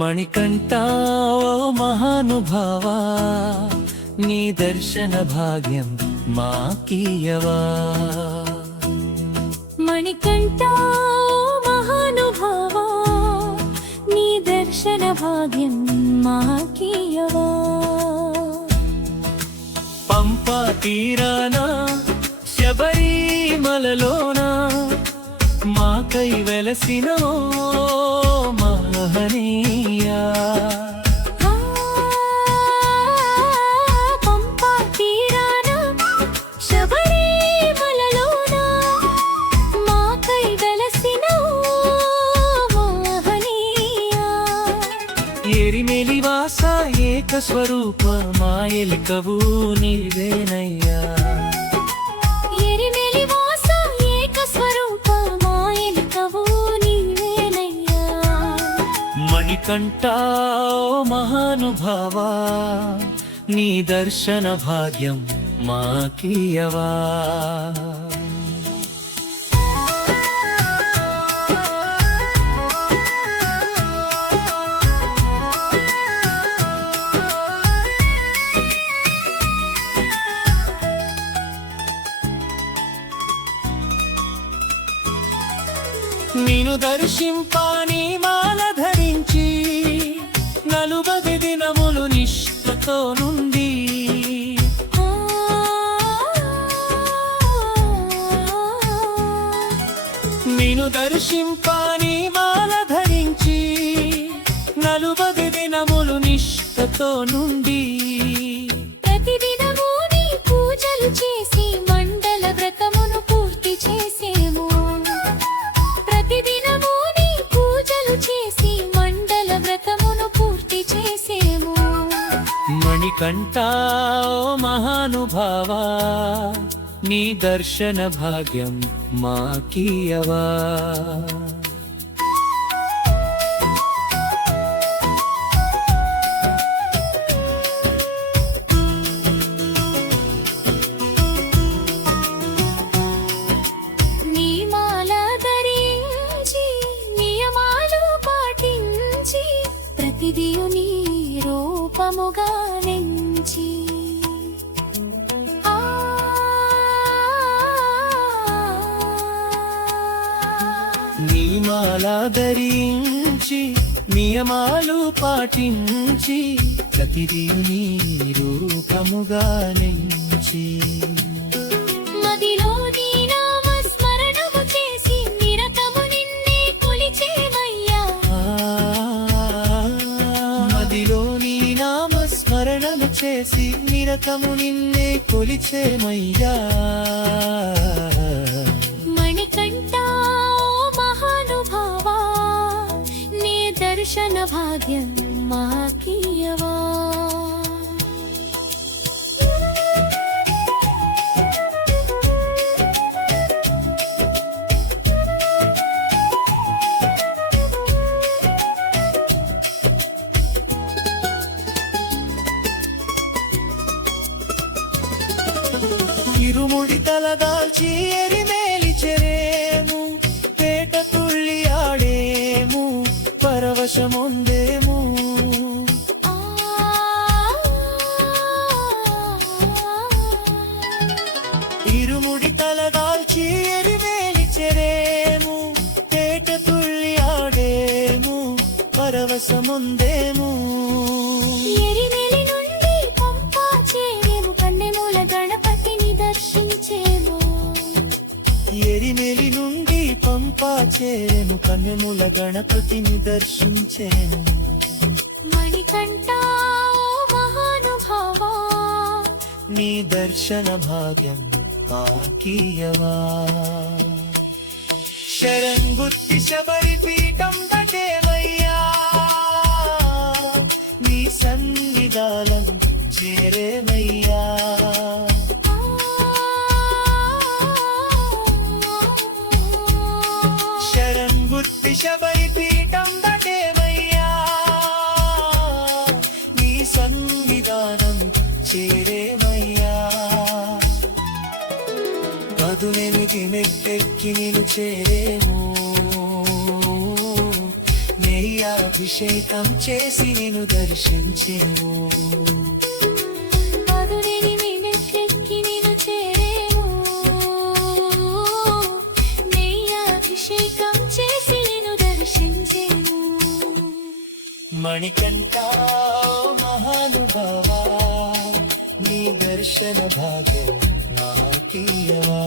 మణికంఠ ఓ మహానుభావా నీ దర్శన భాగ్యం మాకీయవా మణికంఠ మహానుభావా నీ దర్శన భాగ్యం మాకీయవా పంపా తీరాన శబరిమలలోన మాకై వెలసిన మహనీయా పంపా తీరాన శబరిమలలోన మాకై వెలసిన మహనీయా ఎరిమెలివాస ఏక స్వరూప మాయలికవు నీవేనయ్యా మణికంఠ ఓ మహానుభావా నీ దర్శన భాగ్యం మాకీయవా నిన్ను దర్శింపాని మాల ధరించి 40 దినములు నిష్ఠతో నుండి నిన్ను దర్శింపాని మాల ధరించి 40 దినములు నిష్ఠతో నుండి ప్రతిదినము నీ పూజలు చేసి మండల వ్రతమును పూర్తి చేసేము ప్రతిదినము నీ పూజలు చేసి మండల వ్రతమును పూర్తి చేసేము మణికంఠ ఓ మహానుభావా నీ దర్శన భాగ్యం మాకీయవా ప్రతిదియు నీ రూపముగా నెంచి నీ మాల ధరించి నియమాలు పాటించి ప్రతిదియు నీ రూపముగా నెంచి మదిలో నీ నామ స్మరణము చేసి నిరతము నిన్నే కొలిచేమయ్యా మదిలో నీ నామ స్మరణము చేసి నిరతము నిన్నే కొలిచేమయ్యా మణికంఠ మహానుభావా నీ దర్శన భాగ్యం మాకీయవా ఇరుముడి తలదాల్చి ఎరిమేలి చెరేము పేట తుళ్ళి ఆడేము పరవశముందేము ఇరుముడి తలదాల్చి ఎరిమేలి చెరేము పేట తుళ్ళి ఆడేము పరవశముందేము ఎరిమేలి నుండి పంపా చేరేము కన్నెమూల గణపతిని దర్శించేము ఎరిమెలి నుండి పంపా చేరెను కన్యముల గణపతిని దర్శించేను మణికంఠ మహానుభావా నీ దర్శన భాగ్యం మాకీయవా శరంగుత్తి శబరి పీఠం దటేమయ్యా నీ సన్నిధానం చేరేమయ్యా శరంగుత్తి శబరి పీఠం దటేమయ్యా నీ సన్నిధానం చేరేమయ్యా పదునెమిది మెట్టెక్కి నేను చేరేము నెయ్యాభిషేకం చేసి నిన్ను దర్శించెము మధురిని మెట్లెక్కి నిన్ను చేరేము నెయ్యాభిషేకం చేసి నిన్ను దర్శించెము మణికంఠ మహానుభావా నీ దర్శన భాగ్యం నాకీయవా